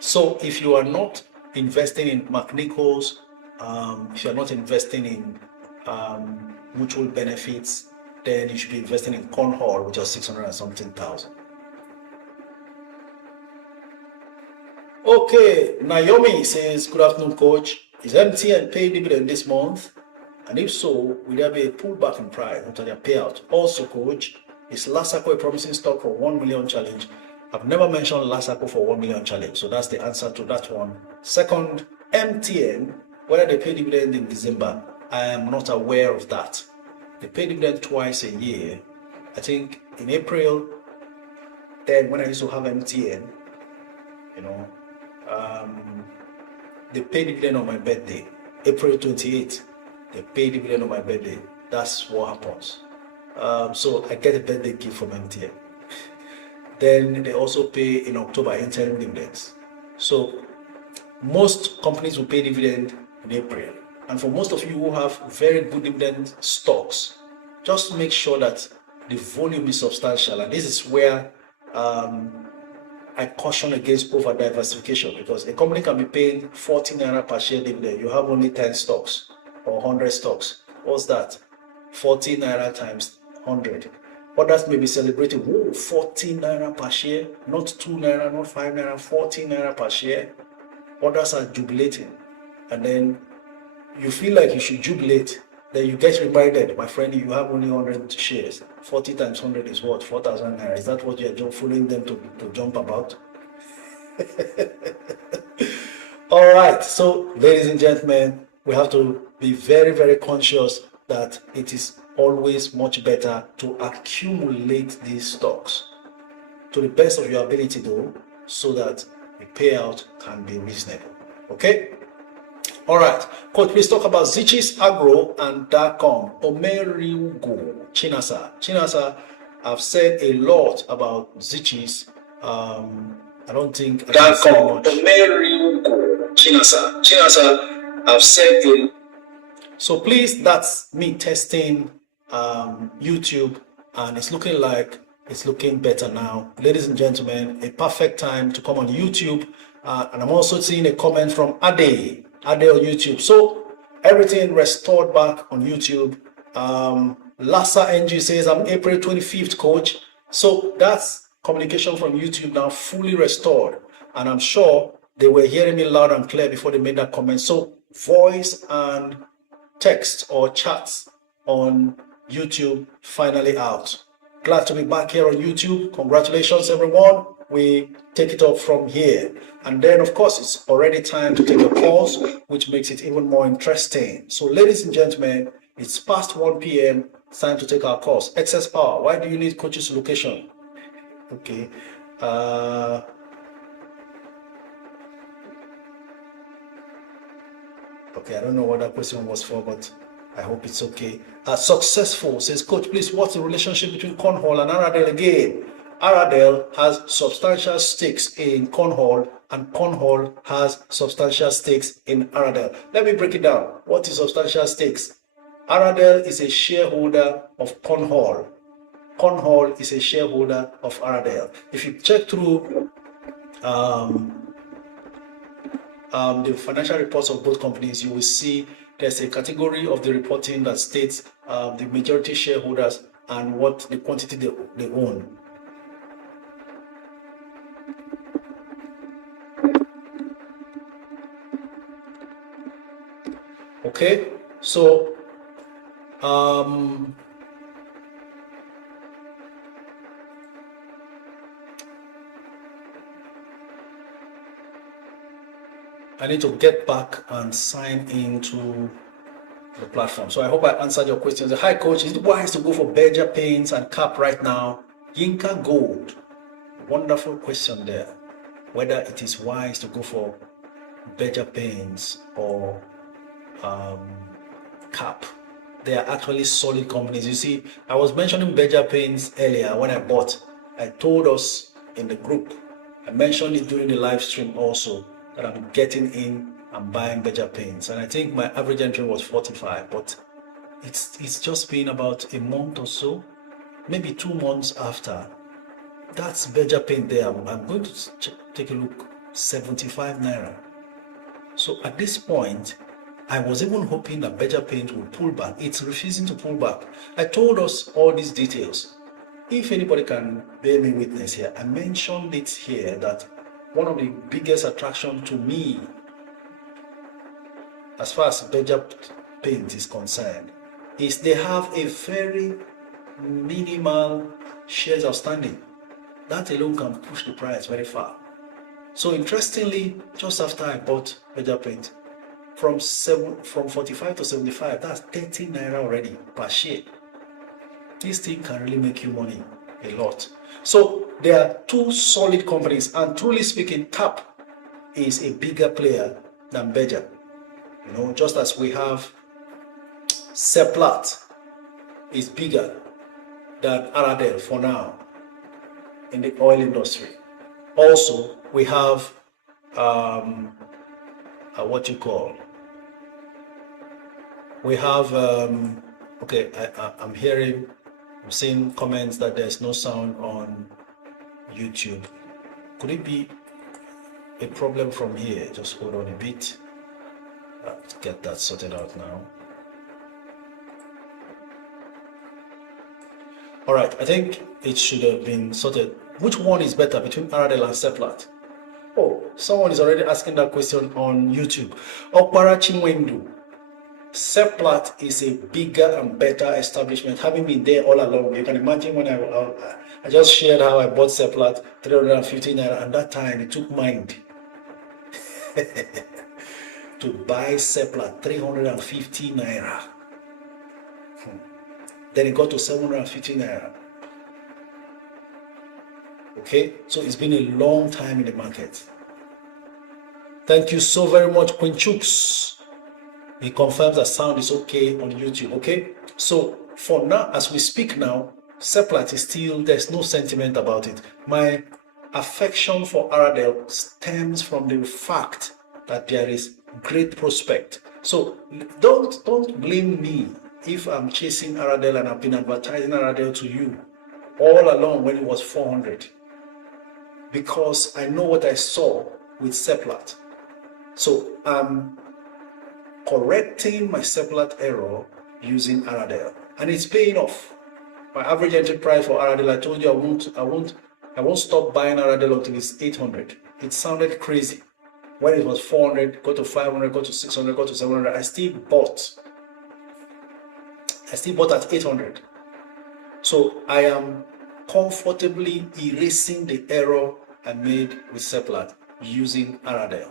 So if you are not investing in McNichols, if you are not investing in mutual benefits, then you should be investing in Cornhall, which is 600 and something thousand. Okay, Naomi says, good afternoon, coach. Is MTN paying dividend this month? And if so, will there be a pullback in price after their payout? Also, coach, is Lasaco a promising stock for 1 million challenge? I've never mentioned Lasaco for 1 million challenge, so that's the answer to that one. Second, MTN, whether they pay dividend in December, I am not aware of that. They pay dividend twice a year. I think in April, then when I used to have MTN, they pay dividend on my birthday, April 28th. They pay dividend on my birthday. That's what happens. So I get a birthday gift from MTN. Then they also pay in October interim dividends. So most companies will pay dividend in April. And for most of you who have very good dividend stocks, just make sure that the volume is substantial. And this is where I caution against over diversification, because a company can be paying 14 naira per share dividend. You have only 10 stocks or 100 stocks. What's that? 14 naira times 100. Others may be celebrating, whoa, 14 naira per share, not 2 naira, not 5 naira, 14 naira per share. Others are jubilating. And then you feel like you should jubilate. Then you get reminded, my friend, you have only 100 shares. 40 times 100 is what? 4,000 naira. Is that what you're following them to jump about? All right. So, ladies and gentlemen, we have to be very, very conscious that it is always much better to accumulate these stocks to the best of your ability, though, so that the payout can be reasonable. Okay? All right, coach, please talk about Zichis Agro and Dacom. Omeriugo Chinasa. Chinasa, I've said a lot about Zichis. I don't think I can say much. Omeriugo Chinasa. Chinasa, I've said a. So please, that's me testing YouTube, and it's looking like it's looking better now. Ladies and gentlemen, a perfect time to come on YouTube. And I'm also seeing a comment from Ade on YouTube. So everything restored back on YouTube. Lassa NG says, I'm April 25th, coach. So that's communication from YouTube now fully restored. And I'm sure they were hearing me loud and clear before they made that comment. So voice and text or chats on YouTube finally out. Glad to be back here on YouTube. Congratulations, everyone. We take it up from here. And then, of course, it's already time to take a pause, which makes it even more interesting. So, ladies and gentlemen, it's past 1 p.m. It's time to take our course. Excess power. Why do you need coach's location? Okay. Okay, I don't know what that question was for, but I hope it's okay. Successful says, coach, please, what's the relationship between Cornhall and Aradel again? Aradel has substantial stakes in Cornhall, and Cornhall has substantial stakes in Aradel. Let me break it down. What is substantial stakes? Aradel is a shareholder of Cornhall. Cornhall is a shareholder of Aradel. If you check through the financial reports of both companies, you will see there's a category of the reporting that states the majority shareholders and what the quantity they own. Okay, so I need to get back and sign into the platform. So I hope I answered your questions. Hi, coach. Is it wise to go for Berger Paints and Cap right now? Yinka Gold. Wonderful question there. Whether it is wise to go for Berger Paints or Cap. They are actually solid companies. You see, I was mentioning Berger Paints earlier when I bought. I told us in the group, I mentioned it during the live stream also, that I'm getting in and buying Berger Paints. And I think my average entry was 45, but it's just been about a month or so, maybe 2 months after. That's Berger Paint there. I'm going to take a look 75 naira. So at this point, I was even hoping that Beja Paint would pull back. It's refusing to pull back. I told us all these details. If anybody can bear me witness here, I mentioned it here that one of the biggest attractions to me as far as Beja Paint is concerned is they have a very minimal shares outstanding. That alone can push the price very far. So interestingly, just after I bought Beja Paint, from 45 to 75, that's 30 naira already per share. This thing can really make you money a lot. So there are two solid companies, and truly speaking, TAP is a bigger player than Beja. You know, just as we have Seplat is bigger than Aradel for now in the oil industry. Also, we have what you call. We have okay. I'm seeing comments that there's no sound on YouTube. Could it be a problem from here? Just hold on a bit. Let's get that sorted out now. All right, I think it should have been sorted. Which one is better between Aradel and Seplat? Oh, someone is already asking that question on YouTube. Okpara Chinwendu. Seplat is a bigger and better establishment, having been there all along. You can imagine when I just shared how I bought Seplat 350 naira, and that time it took mind to buy Seplat 350 naira. Then it got to 750 naira. Okay, so it's been a long time in the market. Thank you so very much, Quinchux. He confirms that sound is okay on YouTube. Okay, so for now, as we speak now, Seplat is still, there's no sentiment about it. My affection for Aradel stems from the fact that there is great prospect. So don't blame me if I'm chasing Aradel and I've been advertising Aradel to you all along when it was 400, because I know what I saw with Seplat. So I'm correcting my Seplat error using Aradel, and it's paying off. My average entry price for Aradel, I told you I won't stop buying Aradel until it's 800. It sounded crazy when it was 400, go to 500, go to 600, go to 700. I still bought at 800. So I am comfortably erasing the error I made with Seplat using Aradel.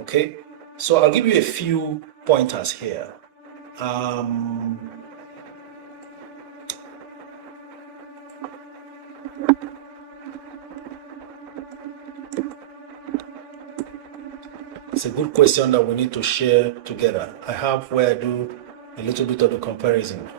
Okay, so I'll give you a few pointers here. It's a good question that we need to share together. I have where I do a little bit of the comparison.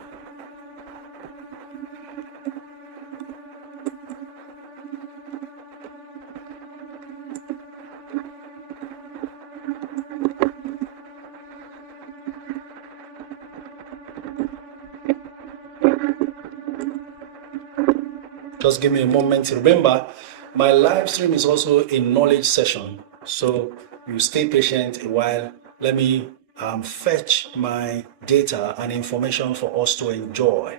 Just give me a moment. Remember, my live stream is also a knowledge session, so you stay patient a while. Let me fetch my data and information for us to enjoy.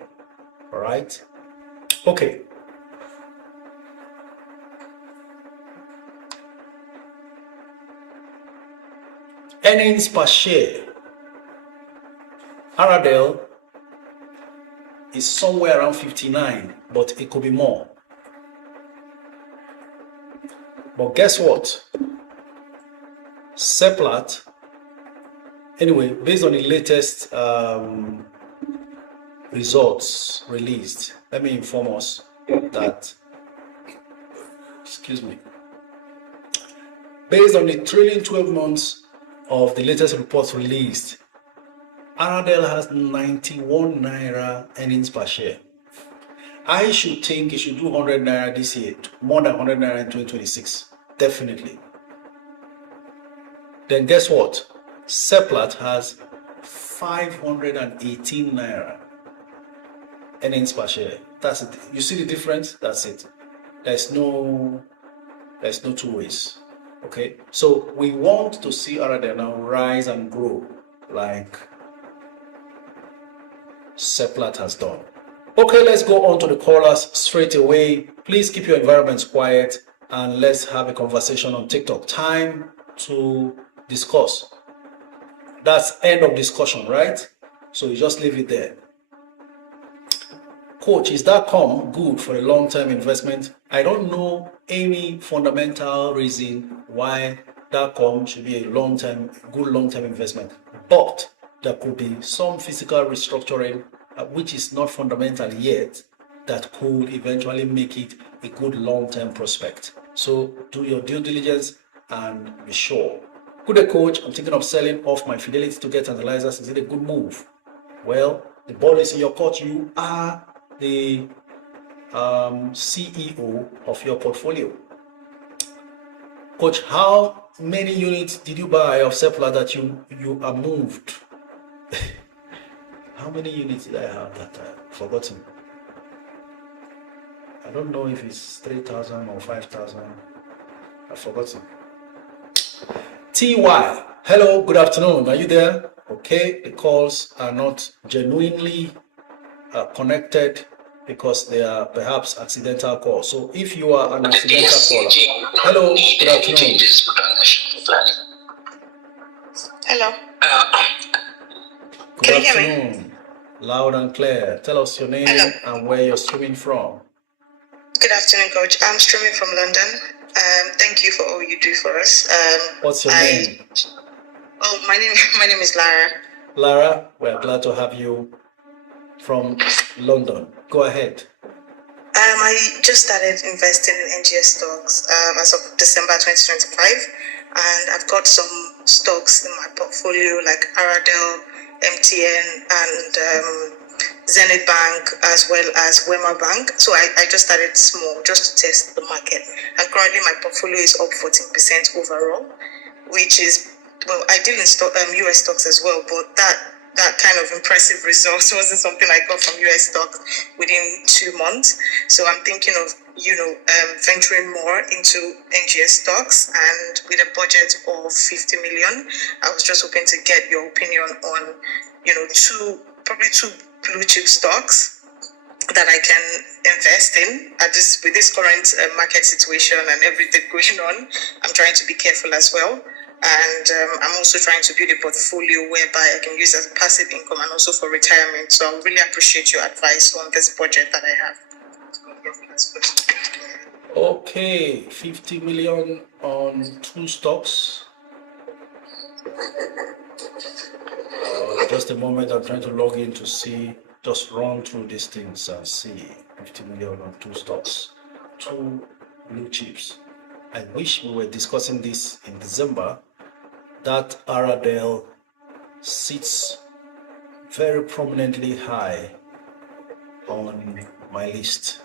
All right? Okay. Earnings per share. Aradel is somewhere around 59, but it could be more. But guess what? Seplat, anyway, based on the latest results released, let me inform us that, excuse me, based on the trailing 12 months of the latest reports released, Aradel has 91 naira earnings per share. I should think it should do 100 naira this year, more than 100 naira in 2026, definitely. Then guess what? Seplat has 518 naira earnings per share. That's it. You see the difference? That's it. There's no two ways. Okay, so we want to see Aradel now rise and grow like Seplat has done. Okay, let's go on to the callers straight away. Please keep your environments quiet and let's have a conversation on TikTok. Time to discuss. That's end of discussion, right? So you just leave it there. Coach, is that com good for a long-term investment? I don't know any fundamental reason why that com should be a good long-term investment, but there could be some physical restructuring which is not fundamental yet that could eventually make it a good long-term prospect. So do your due diligence and be sure. Good day, coach. I'm thinking of selling off my Fidelity to get analyzers. Is it a good move? Well, the ball is in your court. You are the CEO of your portfolio. Coach, how many units did you buy of Sepla that you are moved? How many units did I have that time? Forgotten. I don't know if it's 3,000 or 5,000. I've forgotten. TY, hello, good afternoon. Are you there? Okay, the calls are not genuinely connected because they are perhaps accidental calls. So if you are an accidental caller, hello, good afternoon. Hello. Good afternoon. Loud and clear. Tell us your name and where you're streaming from. Good afternoon, Coach. I'm streaming from London. Thank you for all you do for us. What's your name? Oh, my name is Lara. Lara, we're glad to have you from London. Go ahead. I just started investing in NGS stocks as of December 2025, and I've got some stocks in my portfolio like Aradel, MTN, and Zenith Bank, as well as Wema Bank. So I just started small just to test the market, and currently my portfolio is up 14% overall, which is, well, I deal in US stocks as well, but that kind of impressive results wasn't something I got from US stocks within 2 months. So I'm thinking of, venturing more into NGS stocks, and with a budget of 50 million, I was just hoping to get your opinion on, two blue chip stocks that I can invest in with this current market situation and everything going on. I'm trying to be careful as well. And I'm also trying to build a portfolio whereby I can use as passive income and also for retirement. So I really appreciate your advice on this budget that I have. Okay, 50 million on 2 stocks. Just a moment, I'm trying to log in to see, just run through these things and see. 50 million on 2 stocks, 2 blue chips. I wish we were discussing this in December. That Aradel sits very prominently high on my list.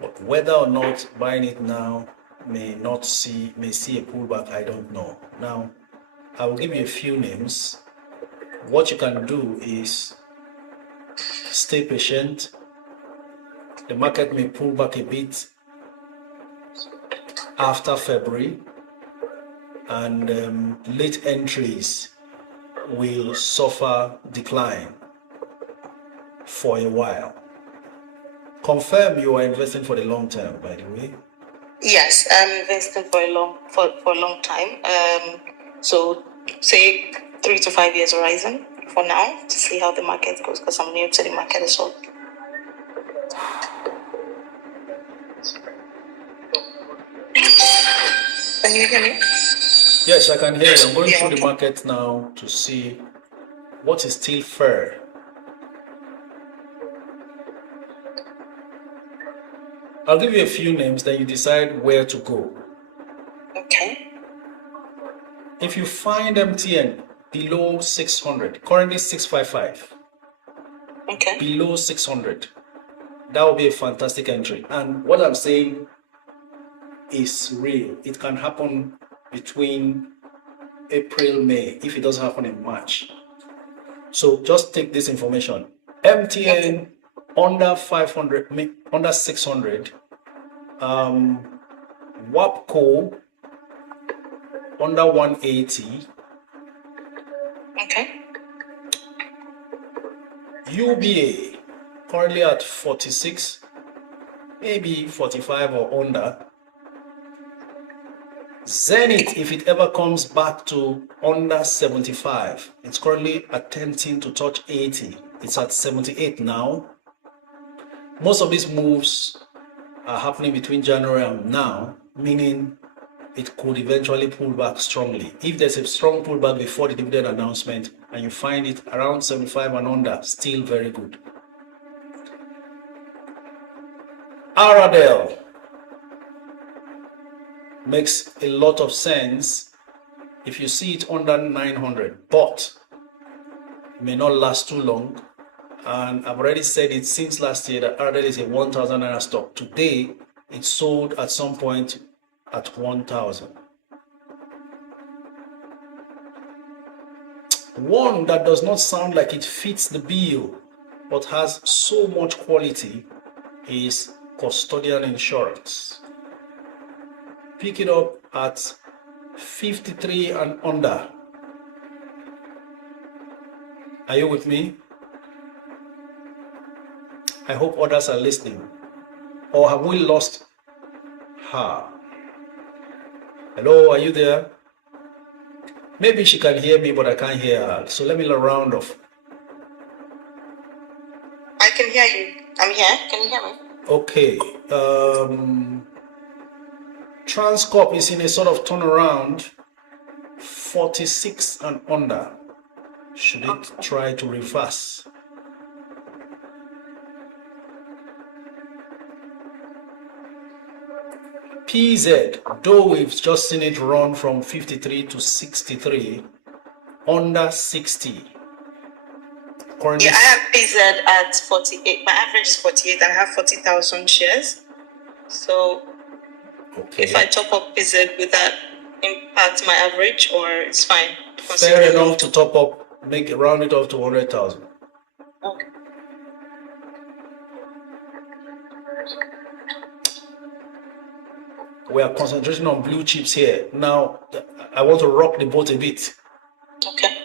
But whether or not buying it now may see a pullback, I don't know. Now, I will give you a few names. What you can do is stay patient. The market may pull back a bit after February, and late entries will suffer decline for a while. Confirm you are investing for the long term, by the way. Yes, I'm investing for a long time. So say 3 to 5 years horizon for now to see how the market goes, because I'm new to the market as well. Can you hear me? Yes, I can hear you. I'm going through the market now to see what is still fair. I'll give you a few names, then you decide where to go. Okay. If you find MTN below 600, currently 655. Okay. Below 600, that will be a fantastic entry. And what I'm saying is real. It can happen between April, May, if it doesn't happen in March. So just take this information. MTN under 500, under 600. WAPCO under 180. Okay. UBA currently at 46, maybe 45 or under. Zenith, if it ever comes back to under 75, it's currently attempting to touch 80. It's at 78 now. Most of these moves are happening between January and now, meaning it could eventually pull back strongly. If there's a strong pullback before the dividend announcement and you find it around 75 and under, still very good. Aradel makes a lot of sense if you see it under 900, but it may not last too long. And I've already said it since last year that Aradel is a 1,000 naira stock. Today, it sold at some point at 1,000. One that does not sound like it fits the bill, but has so much quality is custodian insurance. Pick it up at 53 and under. Are you with me? I hope others are listening. Or have we lost her? Hello, are you there? Maybe she can hear me, but I can't hear her. So let me round off. I can hear you. I'm here. Can you hear me? Okay. Transcorp is in a sort of turnaround, 46 and under. Should it try to reverse? PZ, though we've just seen it run from 53 to 63, under 60. Currently, Yeah, I have PZ at 48. My average is 48 and I have 40,000 shares. So okay. If I top up PZ, would that impact my average or it's fine? Fair enough to top up, round it off to 100,000. Okay. We are concentrating on blue chips here. Now, I want to rock the boat a bit. Okay.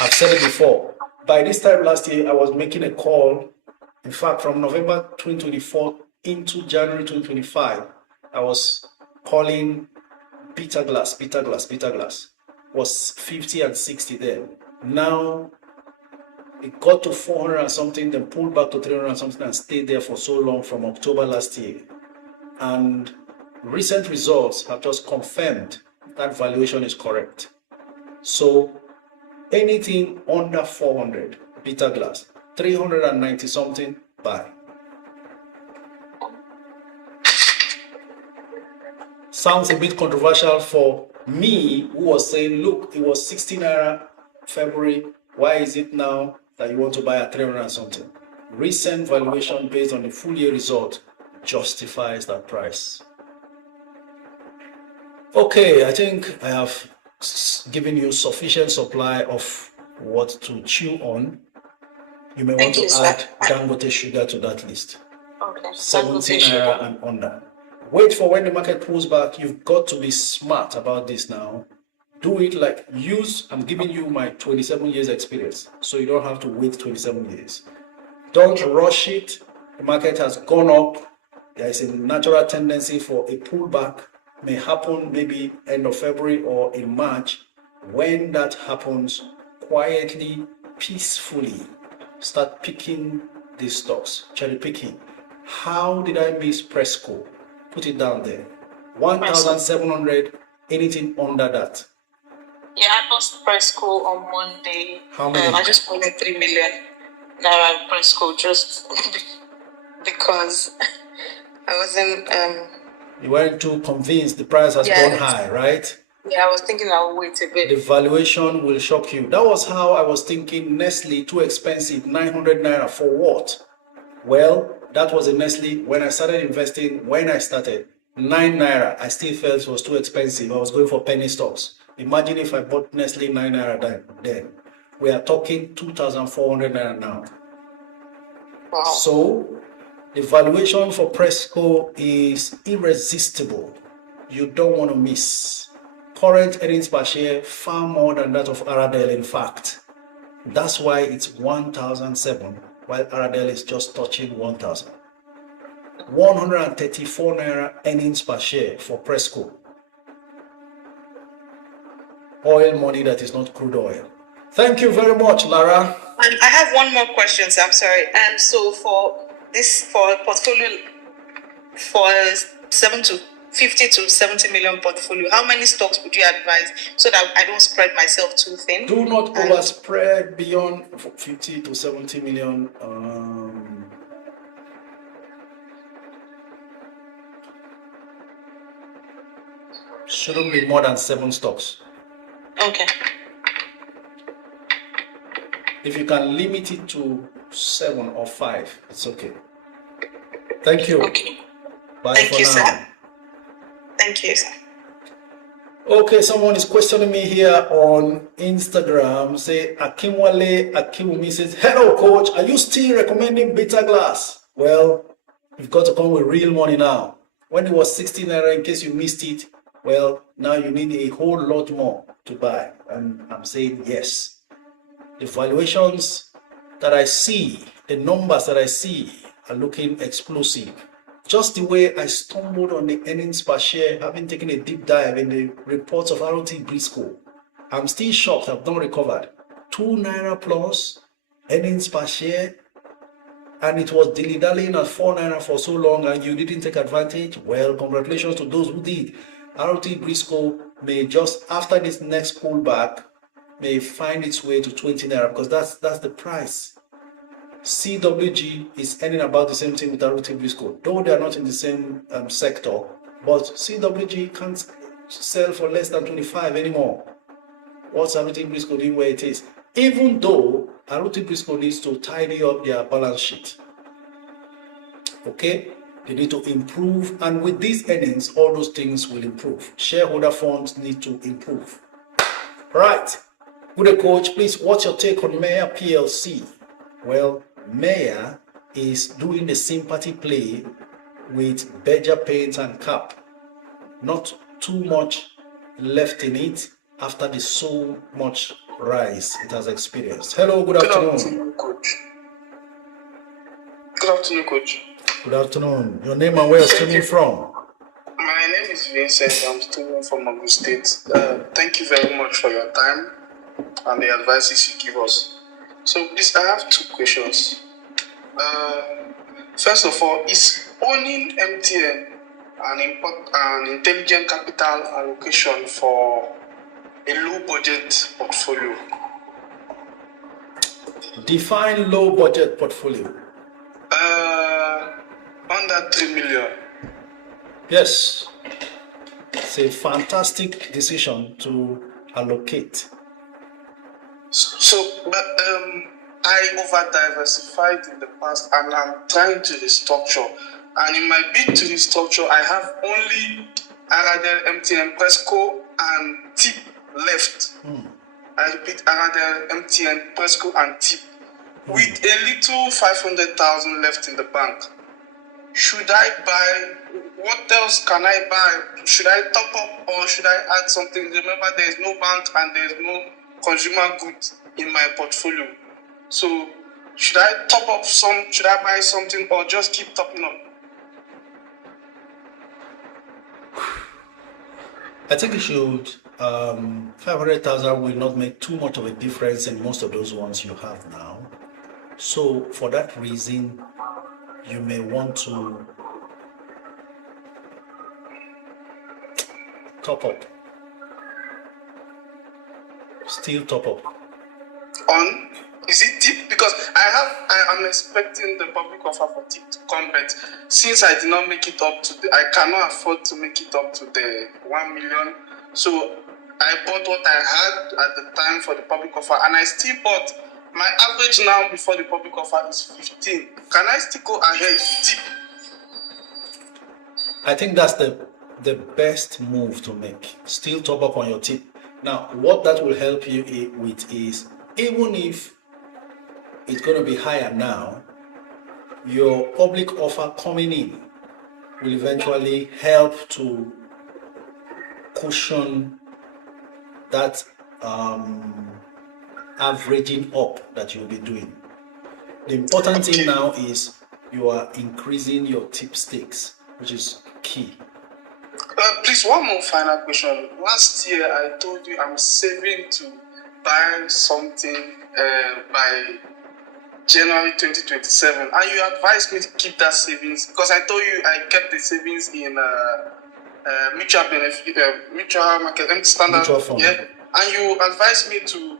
I've said it before. By this time last year, I was making a call. In fact, from November 2024 into January 2025, I was calling beta glass. Was 50 and 60 then. Now, it got to 400 and something, then pulled back to 300 and something and stayed there for so long from October last year. And recent results have just confirmed that valuation is correct. So anything under 400, beta glass, 390 something, buy. Sounds a bit controversial for me, who was saying, look, it was 16 naira February. Why is it now that you want to buy at 300 and something? Recent valuation based on the full year result justifies that price. Okay, I think I have given you sufficient supply of what to chew on. You may want to add Dangote sugar to that list. Okay. 17 naira and under. Wait for when the market pulls back. You've got to be smart about this now. Do it like I'm giving you my 27 years experience, so you don't have to wait 27 years. Don't rush it. The market has gone up. There is a natural tendency for a pullback. May happen maybe end of February or in March. When that happens, quietly, peacefully, start picking these stocks, cherry picking. How did I miss Presco? Put it down there. 1,700, anything under that. Yeah, I bought Presco on Monday. How many? I just bought 3 million naira Presco just because I wasn't. You weren't too convinced the price has gone high, right? Yeah, I was thinking I would wait a bit. The valuation will shock you. That was how I was thinking. Nestle, too expensive, 900 naira for what? Well, that was a Nestle. When I started investing, 9 naira, I still felt it was too expensive. I was going for penny stocks. Imagine if I bought Nestle 9 naira then. We are talking 2,400 naira now. Wow. So, the valuation for Presco is irresistible. You don't want to miss. current earnings per share far more than that of Aradel, in fact. That's why it's 1,007, while Aradel is just touching 1,000. 134 naira earnings per share for Presco. Oil money that is not crude oil. Thank you very much, Lara. And I have one more question, so I'm sorry. So for portfolio, for 50 to 70 million portfolio, how many stocks would you advise so that I don't spread myself too thin? Do not overspread beyond 50 to 70 million. Shouldn't be more than 7 stocks. Okay. If you can limit it to 7 or 5, it's okay. Thank you. Okay. Bye. Thank for you, now. sir. Thank you, sir. Okay, someone is questioning me here on Instagram. Say Akinwale Akiwumi says, "Hello, coach. Are you still recommending beta glass?" Well, you've got to come with real money now. When it was 16 naira, in case you missed it, well, now you need a whole lot more to buy. And I'm saying yes. The valuations that I see, the numbers that I see are looking explosive. Just the way I stumbled on the earnings per share, having taken a deep dive in the reports of ROT Briscoe, I'm still shocked I've not recovered. 2 naira plus earnings per share, and it was dilly-dallying at 4 naira for so long and you didn't take advantage. Well, congratulations to those who did. ROT Briscoe may just, after this next pullback, may find its way to 20 naira because that's the price. CWG is earning about the same thing with ROT Briscoe, though they are not in the same sector, but CWG can't sell for less than 25 anymore. What's ROT Briscoe doing where it is? Even though ROT Briscoe needs to tidy up their balance sheet. Okay? They need to improve, and with these earnings, all those things will improve. Shareholder funds need to improve. Right. Good coach, please, what's your take on Mayor PLC? Well, Mayor is doing the sympathy play with Beja Paint and Cap. Not too much left in it after the so much rise it has experienced. Hello, good afternoon. Good afternoon, coach. Good afternoon, coach. Good afternoon. Your name and where you're streaming from? My name is Vincent. I'm streaming from Ogun State. Thank you very much for your time and the advices you give us. So please, I have 2 questions. First of all, is owning MTN an intelligent capital allocation for a low budget portfolio? Define low budget portfolio. Under 3 million. Yes. It's a fantastic decision to allocate. But I over-diversified in the past and I'm trying to restructure. And in my bid to restructure, I have only Aradel, MTN, Presco, and TIP left. I repeat, Aradel, MTN, Presco, and TIP. With a little 500,000 left in the bank. Should I buy? What else can I buy? Should I top up or should I add something? Remember, there is no bank and there is no consumer goods in my portfolio. So, should I top up some? Should I buy something or just keep topping up? I think you should. 500,000 will not make too much of a difference in most of those ones you have now. So, for that reason, you may want to top up. Still top up. On? Is it TIP? Because I am expecting the public offer for TIP to come, but since I did not make it up to I cannot afford to make it up to the 1 million. So I bought what I had at the time for the public offer, and I still bought. My average now before the public offer is 15. Can I still go ahead with TIP? I think that's the best move to make. Still top up on your TIP. Now, what that will help you with is, even if it's going to be higher now, your public offer coming in will eventually help to cushion that averaging up that you'll be doing. The important thing now is you are increasing your tip stakes, which is key. Please, one more final question. Last year, I told you I'm saving to buy something by January 2027, and you advised me to keep that savings because I told you I kept the savings in mutual benefit, mutual market, standard, Mutual fund. yeah. And you advised me to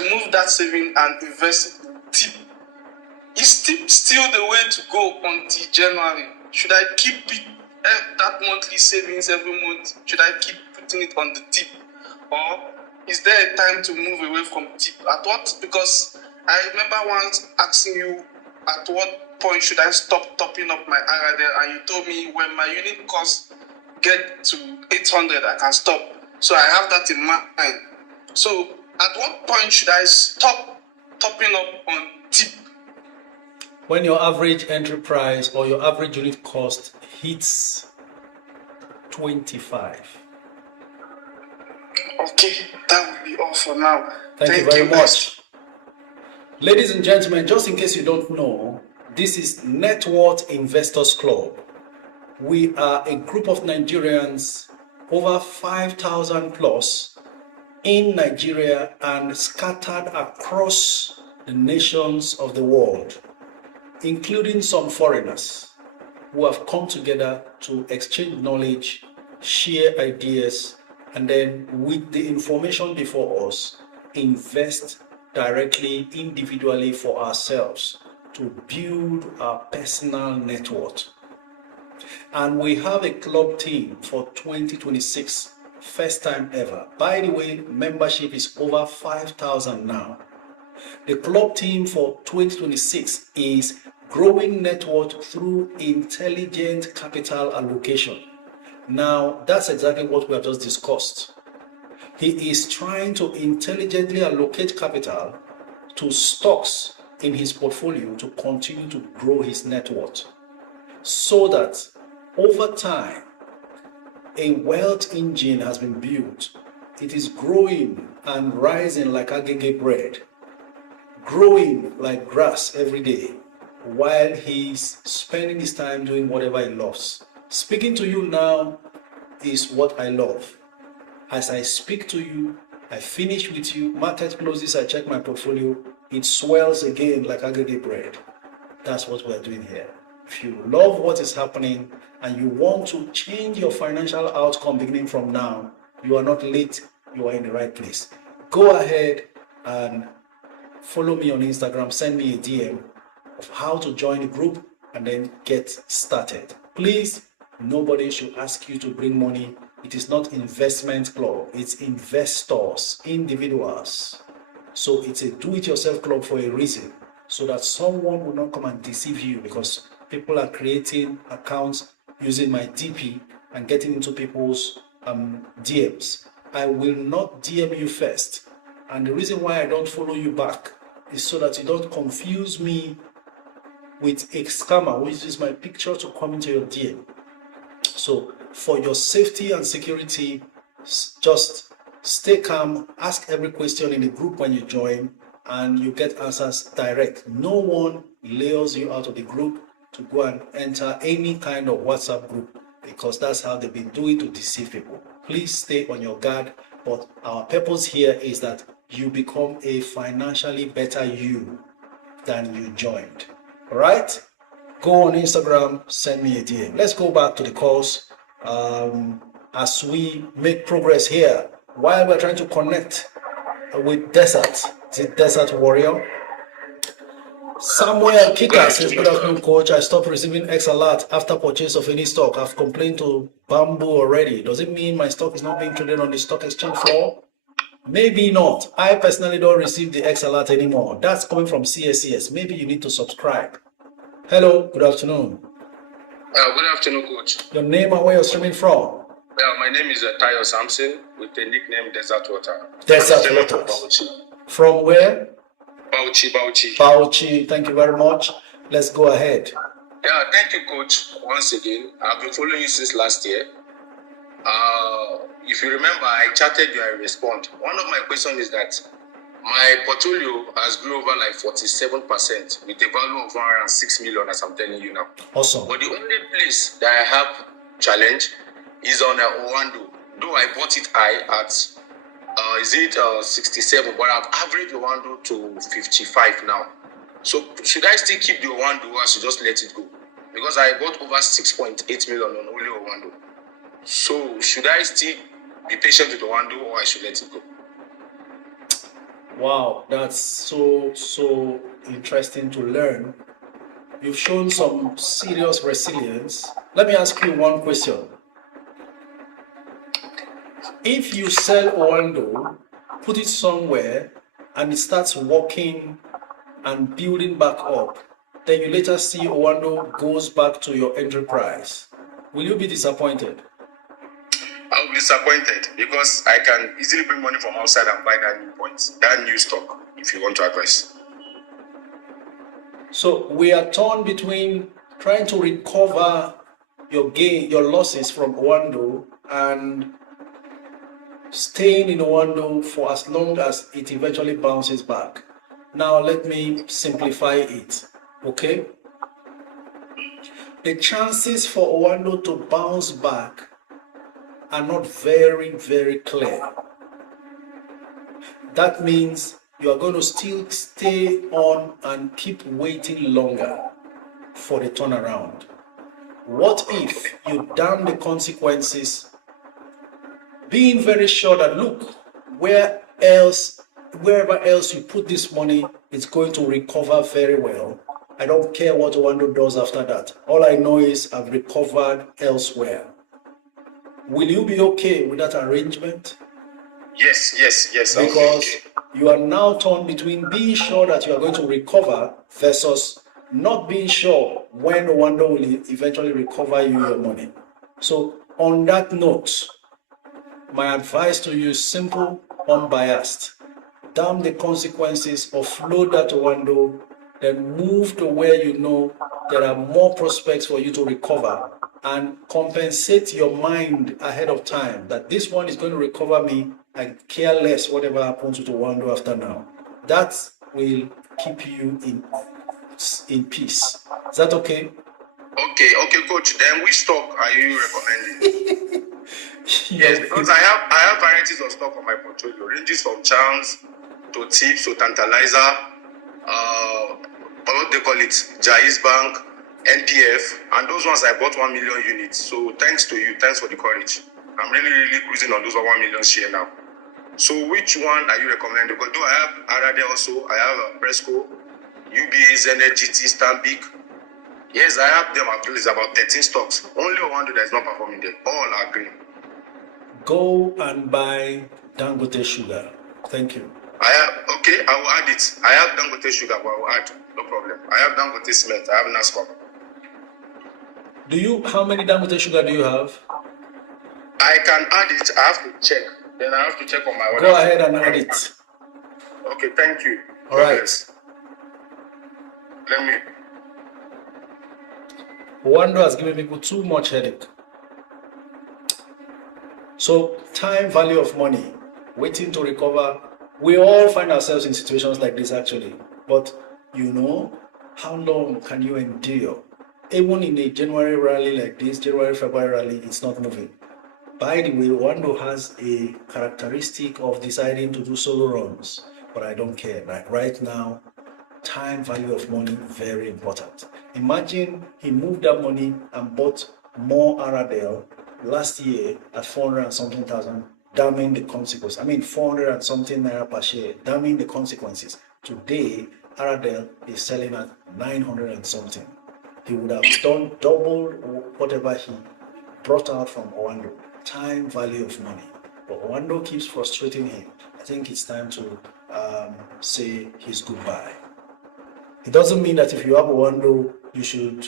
remove that saving and invest in tip. Is tip still the way to go until January? Should I keep it, that monthly savings every month? Should I keep putting it on the tip, or is there a time to move away from tip? At what? Because I remember once asking you at what point should I stop topping up my RRL, and you told me when my unit cost get to 800, I can stop. So I have that in mind. So at what point should I stop topping up on tip? When your average entry price or your average unit cost hits 25. Okay, that will be all for now. Thank you very much. Ladies and gentlemen, just in case you don't know, this is Net Worth Investors Club. We are a group of Nigerians, over 5,000 plus, in Nigeria and scattered across the nations of the world, including some foreigners who have come together to exchange knowledge, share ideas, and then with the information before us, invest directly, individually for ourselves to build our personal net worth. And we have a club team for 2026, first time ever. By the way, membership is over 5,000 now. The club team for 2026 is growing net worth through intelligent capital allocation. Now, that's exactly what we have just discussed. He is trying to intelligently allocate capital to stocks in his portfolio to continue to grow his net worth, so that over time, a wealth engine has been built. It is growing and rising like agege bread, growing like grass every day, while he's spending his time doing whatever he loves. Speaking to you now is what I love. As I speak to you, I finish with you, market closes, I check my portfolio, it swells again like agege bread. That's what we're doing here. If you love what is happening and you want to change your financial outcome beginning from now, you are not late, you are in the right place. Go ahead and follow me on Instagram, send me a DM of how to join the group and then get started. Please, nobody should ask you to bring money. It is not investment club, it's investors, individuals. So it's a do-it-yourself club for a reason, so that someone will not come and deceive you, because people are creating accounts using my DP and getting into people's DMs. I will not DM you first. And the reason why I don't follow you back is so that you don't confuse me with a scammer who uses my picture to come into your DM. So for your safety and security, just stay calm, ask every question in the group when you join, and you get answers direct. No one lures you out of the group to go and enter any kind of WhatsApp group, because that's how they've been doing to deceive people. Please stay on your guard, but our purpose here is that you become a financially better you than you joined. All right? Go on Instagram, send me a DM. Let's go back to the calls as we make progress here while we're trying to connect with Desert. Is it Desert Warrior? Samuel Kika says, good afternoon, coach. I stopped receiving X alert after purchase of any stock. I've complained to Bamboo already. Does it mean my stock is not being traded on the stock exchange floor? Maybe not. I personally don't receive the X alert anymore. That's coming from CSCS. Maybe you need to subscribe. Hello, good afternoon. Good afternoon, coach. Your name and where you're streaming from? Well, my name is Tayo Samson with the nickname Desert Water. Desert Water. From where? Bauchi. Bauchi. Thank you very much. Let's go ahead. Yeah, thank you, coach. Once again, I've been following you since last year. if you remember, I chatted you, I respond. One of my questions is that my portfolio has grew over like 47% with a value of 106 million, as I'm telling you now. Awesome. But the only place that I have challenge is on Owando. Though I bought it high at 67, but I've averaged Owando to 55 now. So should I still keep the Owando or should just let it go? Because I got over 6.8 million on only Owando. So should I still be patient with Owando or I should let it go? Wow, that's so interesting to learn. You've shown some serious resilience. Let me ask you one question. If you sell Owando, put it somewhere, and it starts working and building back up, then you later see Owando goes back to your enterprise, will you be disappointed? I'll be disappointed because I can easily bring money from outside and buy that new stock, if you want to advise. So we are torn between trying to recover your losses from Owando and staying in Owando for as long as it eventually bounces back. Now let me simplify it, okay? The chances for Owando to bounce back are not very, very clear. That means you are going to still stay on and keep waiting longer for the turnaround. What if you damn the consequences, being very sure that look, wherever else you put this money, it's going to recover very well. I don't care what Owando does after that. All I know is I've recovered elsewhere. Will you be okay with that arrangement? Yes. Because you are now torn between being sure that you are going to recover versus not being sure when Owando will eventually recover you your money. So on that note, my advice to you is simple, unbiased. Damn the consequences, offload that Owando, then move to where you know there are more prospects for you to recover, and compensate your mind ahead of time that this one is going to recover me. I care less whatever happens to Owando after now. That will keep you in peace. Is that okay? Okay, coach. Then which stock are you recommending? Yes, because I have varieties of stock on my portfolio, ranges from charms to tips to tantalizer, what they call it, Jais Bank, NPF, and those ones I bought 1 million units. So thanks to you, thanks for the courage. I'm really cruising on those 1 million share now. So which one are you recommending? Because though I have Arade also, I have Presco, UBA, Zenith, GT, Stanbic. Yes, I have them at least about 13 stocks. Only one that is not performing them. All are green. Go and buy Dangote sugar. Thank you. I will add it. I have Dangote sugar, but I will add. No problem. I have Dangote cement. I have NASCOM. How many Dangote sugar do you have? I can add it. I have to check. Then I have to check on my order. Go ahead and add it. Okay, thank you. All right. Let me. Owando has given people too much headache. So time value of money, waiting to recover. We all find ourselves in situations like this actually. But you know, how long can you endure? Even in a January rally like this, January, February rally, it's not moving. By the way, Owando has a characteristic of deciding to do solo runs, but I don't care. Right now, time value of money, very important. Imagine he moved that money and bought more Aradel last year at 400 and something thousand, damning the consequences. 400 and something naira per share, damning the consequences. Today, Aradel is selling at 900 and something. He would have done double whatever he brought out from Owando. Time value of money. But Owando keeps frustrating him. I think it's time to say his goodbye. It doesn't mean that if you have Owando, you should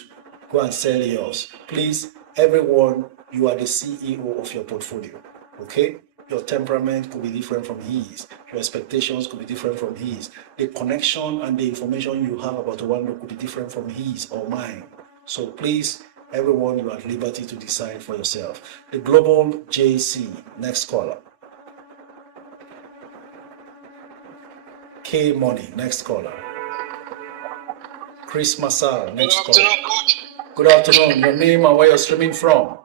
go and sell yours. Please, everyone, you are the CEO of your portfolio. Okay? Your temperament could be different from his. Your expectations could be different from his. The connection and the information you have about Owando could be different from his or mine. So please Everyone, you are at liberty to decide for yourself. The Global JC, next caller. K Money, next caller. Chris Massar, next caller. Good afternoon, Coach. Good afternoon. Your name and where you're streaming from?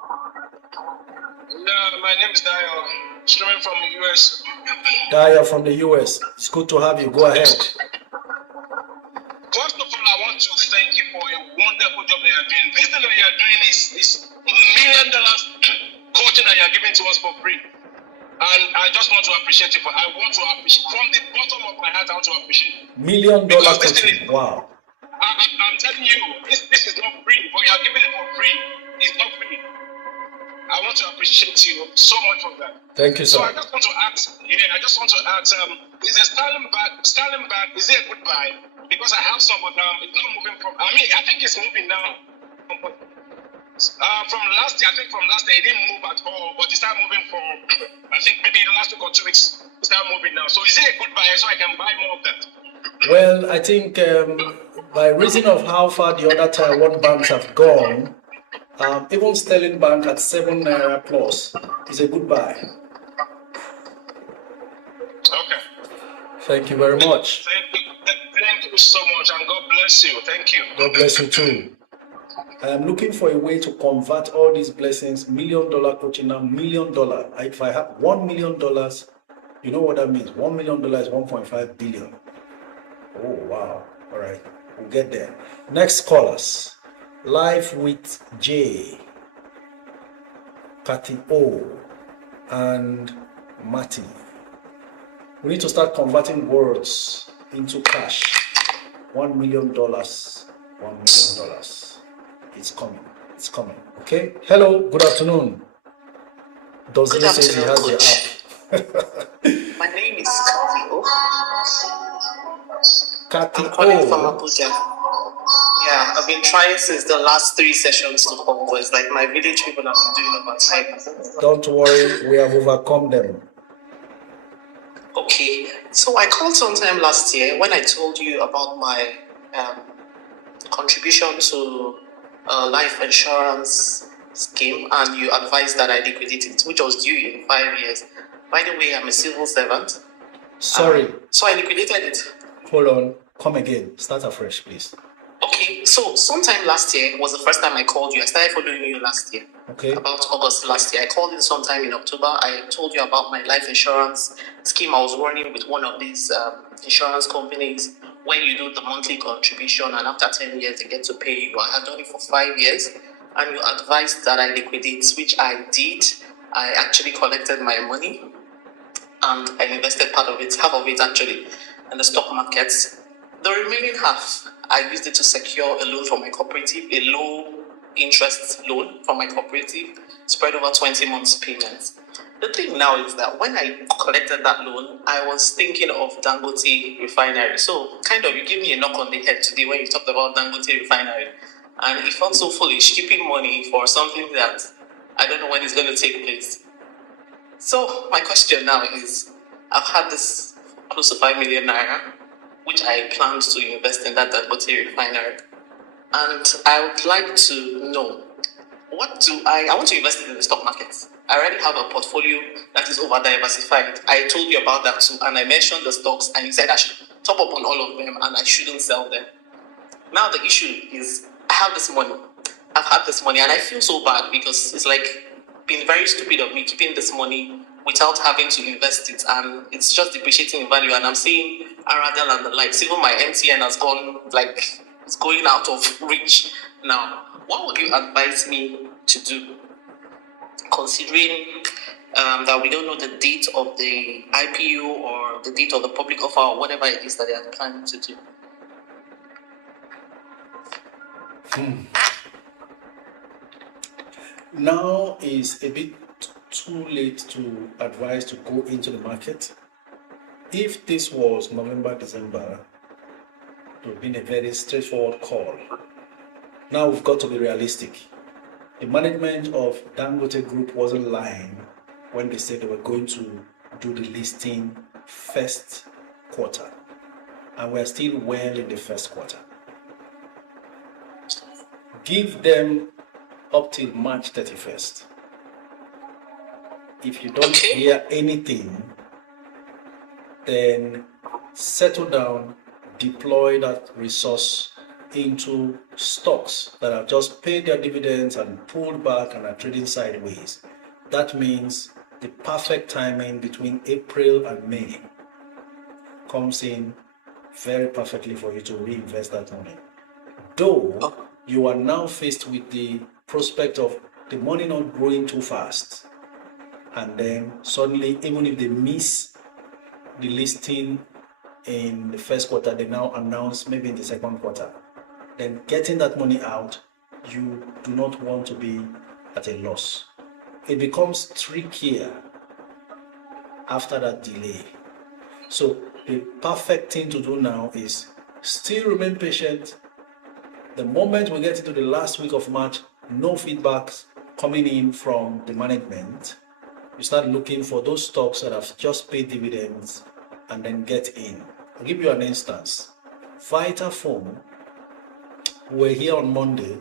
My name is Dio, streaming from the US. Daya from the US. It's good to have you. Go ahead. First of all, I want to thank you for a wonderful job that you're doing. This thing that you're doing is $1 million coaching that you're giving to us for free. And I just want to appreciate you. I want to appreciate, from the bottom of my heart, I want to appreciate you. $1 million coaching. Wow. I'm telling you, this is not free, but you're giving it for free. It's not free. I want to appreciate you so much for that. Thank you, sir. So I just want to ask, is a Sterling back, is it a good buy? Because I have some, but it's not moving from, I think it's moving now. From last year, it didn't move at all, but it started moving for, I think maybe the last week or 2 weeks, it started moving now. So is it a good buy so I can buy more of that? Well, I think by reason of how far the other Taiwan banks have gone, even Sterling Bank at 7 Naira plus is a good buy. Okay. Thank you very much. Thank you so much, and God bless you. Thank you. God bless you too. I am looking for a way to convert all these blessings, $1 million coaching now, $1 million. If I have $1 million, you know what that means? $1 million is 1.5 billion. Oh, wow. All right. We'll get there. Next callers. Live with J, Patty O, and Matty. We need to start converting words into cash. $1 million. $1 million. It's coming. It's coming. Okay. Hello. Good afternoon. Dozzy says he has the app. My name is Kathy O. Kathy I'm calling from O. Abuja. Yeah, I've been trying since the last 3 sessions to call, but it's like my village people have been doing about 5%. Don't worry, we have overcome them. Okay, so I called sometime last year when I told you about my contribution to life insurance scheme, and you advised that I liquidate it, which was due in 5 years. By the way, I'm a civil servant. Sorry. So I liquidated it. Hold on. Come again. Start afresh, please. Okay, so sometime last year was the first time I called you. I started following you last year. Okay. About August last year. I called in sometime in October. I told you about my life insurance scheme I was running with one of these insurance companies, where you do the monthly contribution and after 10 years they get to pay you. I had done it for 5 years and you advised that I liquidate, which I did. I actually collected my money and I invested part of it, half of it actually, in the stock market. The remaining half, I used it to secure a loan from my cooperative, a low interest loan from my cooperative, spread over 20 months payments. The thing now is that when I collected that loan, I was thinking of Dangote Refinery. So kind of you gave me a knock on the head today when you talked about Dangote Refinery. And it felt so foolish keeping money for something that I don't know when it's going to take place. So my question now is, I've had this close to 5 million naira, which I planned to invest in that Dangote Refinery. And I would like to know, I want to invest in the stock market. I already have a portfolio that is over diversified. I told you about that too, and I mentioned the stocks, and you said I should top up on all of them and I shouldn't sell them. Now the issue is, I have this money. I've had this money, and I feel so bad because it's like been very stupid of me keeping this money without having to invest it, and it's just depreciating in value. And I'm seeing Aradel and the likes. Even my MTN has gone, like, it's going out of reach now. What would you advise me to do, considering that we don't know the date of the IPO or the date of the public offer or whatever it is that they are planning to do? Now is a bit too late to advise to go into the market. If this was November, December, it would have been a very straightforward call. Now we've got to be realistic. The management of Dangote Group wasn't lying when they said they were going to do the listing first quarter. And we're still well in the first quarter. Give them up till March 31st. If you don't Okay. hear anything, then settle down, deploy that resource into stocks that have just paid their dividends and pulled back and are trading sideways. That means the perfect timing between April and May comes in very perfectly for you to reinvest that money. Though you are now faced with the prospect of the money not growing too fast, and then suddenly, even if they miss the listing in the first quarter, they now announce maybe in the second quarter, then getting that money out, you do not want to be at a loss. It becomes trickier after that delay. So the perfect thing to do now is still remain patient. The moment we get into the last week of March, no feedbacks coming in from the management, you start looking for those stocks that have just paid dividends and then get in. I'll give you an instance. Vitafoam, we're here on Monday.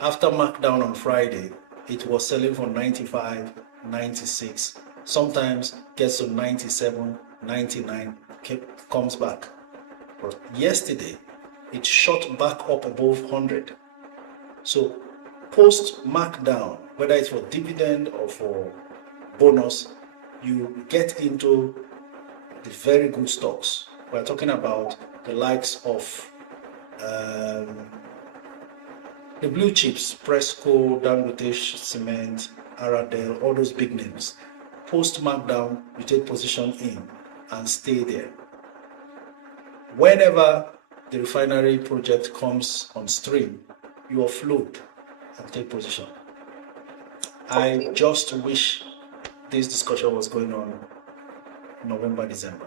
After markdown on Friday, it was selling for 95, 96, sometimes gets to 97, 99, comes back. But yesterday, it shot back up above 100. So post markdown, whether it's for dividend or for bonus, you get into the very good stocks. We're talking about the likes of the blue chips, Presco, Dangote Cement, Aradel, all those big names. Post markdown, you take position in and stay there. Whenever the refinery project comes on stream, you offload and take position. I just wish this discussion was going on November, December.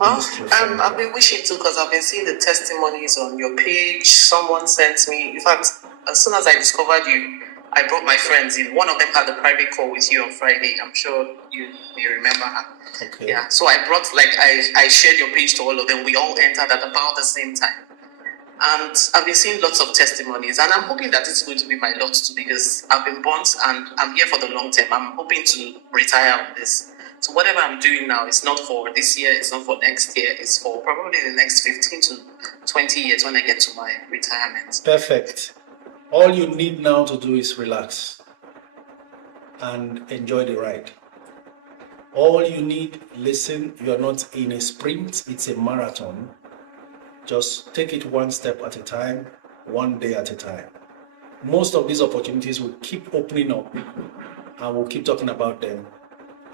I've been wishing to, because I've been seeing the testimonies on your page. Someone sent me, in fact, as soon as I discovered you, I brought my friends in. One of them had a private call with you on Friday. I'm sure you remember her. Okay. Yeah, so I brought, I shared your page to all of them. We all entered at about the same time. And I've been seeing lots of testimonies, and I'm hoping that it's going to be my lot too, because I've been burnt and I'm here for the long term. I'm hoping to retire on this. So whatever I'm doing now is not for this year, it's not for next year, it's for probably the next 15 to 20 years when I get to my retirement. Perfect. All you need now to do is relax and enjoy the ride. All you need, listen, you are not in a sprint, it's a marathon. Just take it one step at a time, one day at a time. Most of these opportunities will keep opening up, and we'll keep talking about them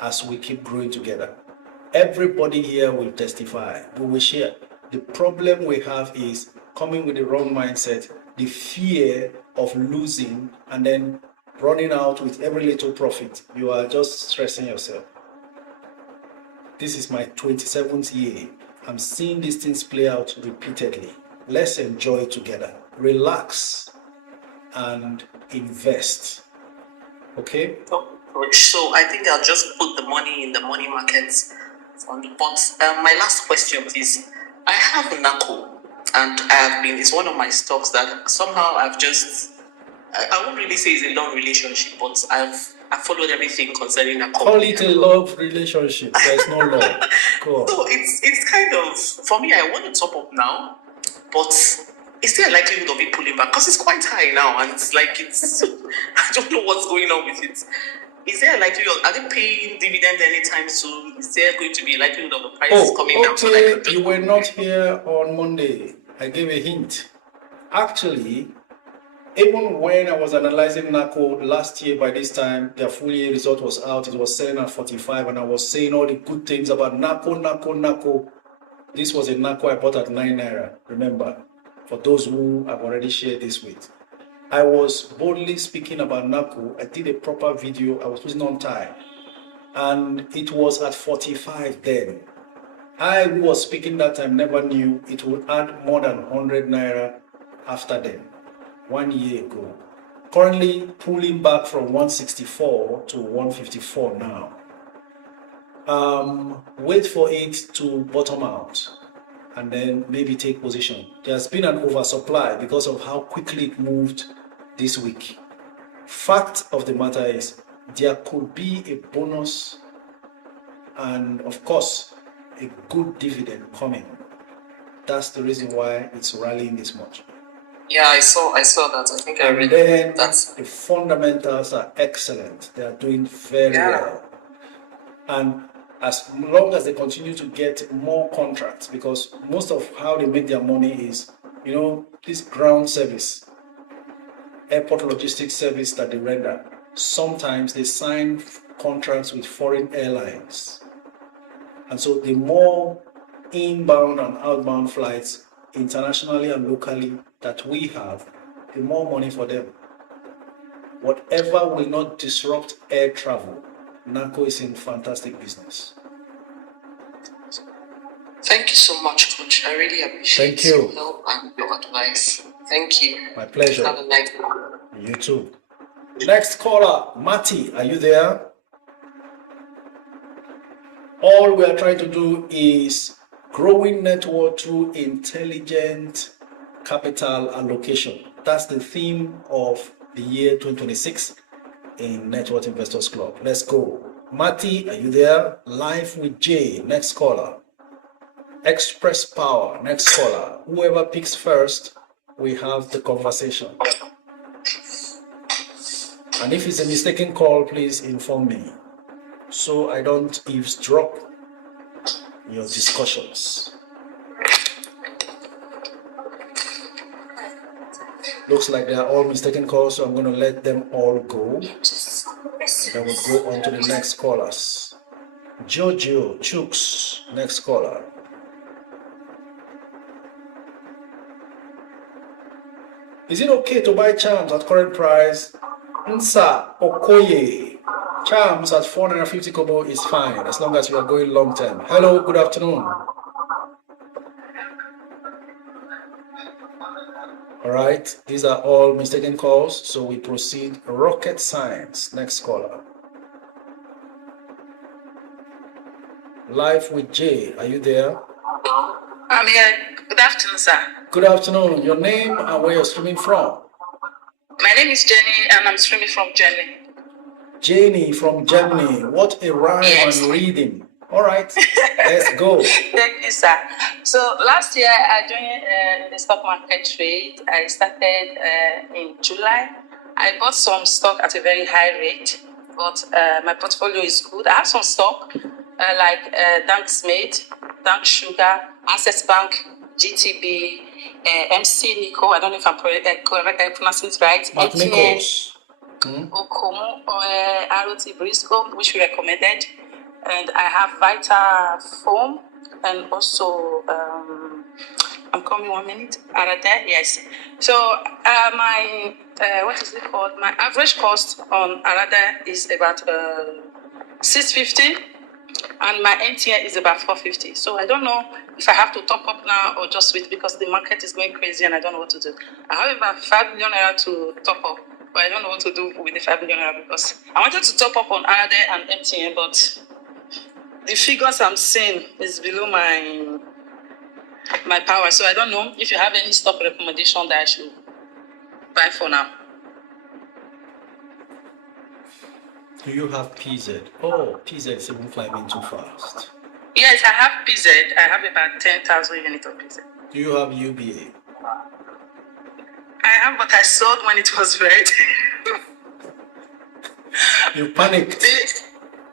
as we keep growing together. Everybody here will testify, we will share. The problem we have is coming with the wrong mindset, the fear of losing and then running out with every little profit. You are just stressing yourself. This is my 27th year. I'm seeing these things play out repeatedly. Let's enjoy it together. Relax and invest. Okay? So I think I'll just put the money in the money markets. But my last question is, I have NACO, and it's one of my stocks that somehow I've just, I won't really say it's a long relationship, but I've followed everything concerning NACO. Call it a love relationship. There's no love. Go on. So it's kind of, for me, I want to top up now, but is there a likelihood of it pulling back? Because it's quite high now, and it's I don't know what's going on with it. Is there a likelihood? Are they paying dividend anytime soon? Is there going to be a likelihood of the prices coming down? Okay, you were not here on Monday. I gave a hint. Actually, even when I was analyzing NACO last year, by this time, their full year result was out. It was selling at 45, and I was saying all the good things about NACO. This was a NACO I bought at 9 naira. Remember, for those who I've already shared this with. I was boldly speaking about NACO. I did a proper video. I was putting on time. And it was at 45 then. I, who was speaking that time, never knew it would add more than 100 naira after then, 1 year ago. Currently pulling back from 164 to 154 now. Wait for it to bottom out and then maybe take position. There's been an oversupply because of how quickly it moved this week. fact of the matter is there could be a bonus and of course a good dividend coming. That's the reason why it's rallying this much. Yeah, I saw that. I think I read Then that. the fundamentals are excellent. They are doing very well. And as long as they continue to get more contracts, because most of how they make their money is, this ground service, airport logistics service that they render. Sometimes they sign contracts with foreign airlines. And so the more inbound and outbound flights, internationally and locally, that we have, the more money for them. Whatever will not disrupt air travel, NACO is in fantastic business. Thank you so much, Coach. I really appreciate your help and your advice. Thank you. My pleasure. Have a nice day. You too. Next caller, Mati, are you there? All we are trying to do is growing network through intelligent capital allocation. That's the theme of the year 2026 in Network Investors Club. Let's go. Mati, are you there? Live with Jay, next caller. Express Power, next caller. Whoever picks first, we have the conversation. And if it's a mistaken call, please inform me so I don't eavesdrop your discussions. Looks like they are all mistaken calls, so I'm going to let them all go. Then we'll go on to the next callers. Jojo Chooks, next caller. Is it okay to buy charms at current price? Nsa Okoye. Charms at 450 kobo is fine as long as you are going long term. Hello, good afternoon. All right, these are all mistaken calls, so we proceed. Rocket science, next caller. Live with Jay, are you there? I'm here. Good afternoon, sir. Good afternoon. Your name and where you're streaming from? My name is Jenny, and I'm streaming from Germany. Jenny from Germany. What a rhyme and reading. All right, let's go. Thank you, sir. So last year, I joined in the stock market trade. I started in July. I bought some stock at a very high rate, but my portfolio is good. I have some stock like Dank Smith, Dank Sugar, Access Bank, GTB, MC Nico. I don't know if I'm pronouncing it right. McNichols. Okomo, ROT Briscoe, which we recommended. And I have Vita Foam and also, I'm coming 1 minute, Arada, yes. So my, what is it called? My average cost on Arada is about 650 and my NTN is about 450. So I don't know if I have to top up now or just wait because the market is going crazy and I don't know what to do. I have about 5 million naira to top up, but I don't know what to do with the 5 million naira because I wanted to top up on Arada and MTN, but the figures I'm seeing is below my power. So I don't know if you have any stock recommendation that I should buy for now. Do you have PZ? Oh, PZ is even climbing too fast. Yes, I have PZ. I have about 10,000 units of PZ. Do you have UBA? I have, but I sold when it was red. You panicked.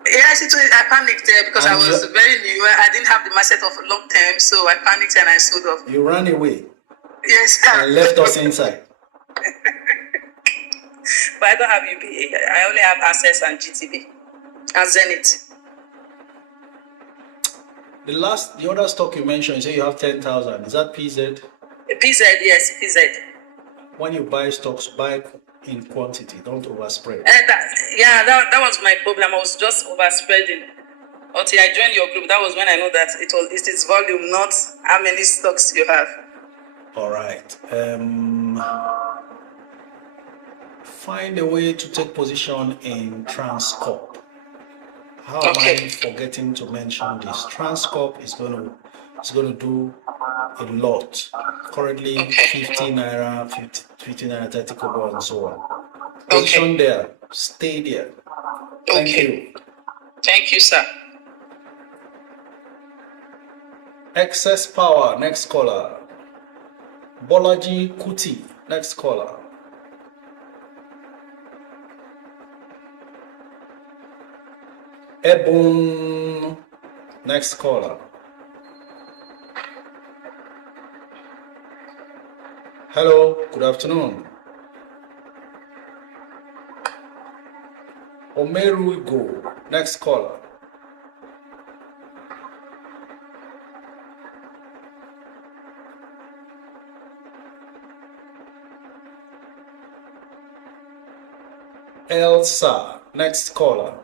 Yes, I panicked there because I was very new. I didn't have the mindset of long term, so I panicked and I sold off. You ran away. Yes, sir. And left us inside. But I don't have UBA. I only have Access and GTB and Zenith. The other stock you mentioned, you say you have 10,000. Is that PZ? PZ, yes, PZ. When you buy stocks, buy in quantity. Don't overspread. That was my problem. I was just overspreading. Until I joined your group, that was when I know that it is volume, not how many stocks you have. All right. Find a way to take position in Transcorp. How am I forgetting to mention this? Transcorp is going to do a lot. Currently 50 naira, 50 naira, 30 kobo, and so on. Position there. Stay there. Thank you. Thank you, sir. Excess power. Next caller. Bolaji Kuti. Next caller. Ebon. Next caller. Hello, good afternoon. Omeru Go. Next caller. Elsa. Next caller.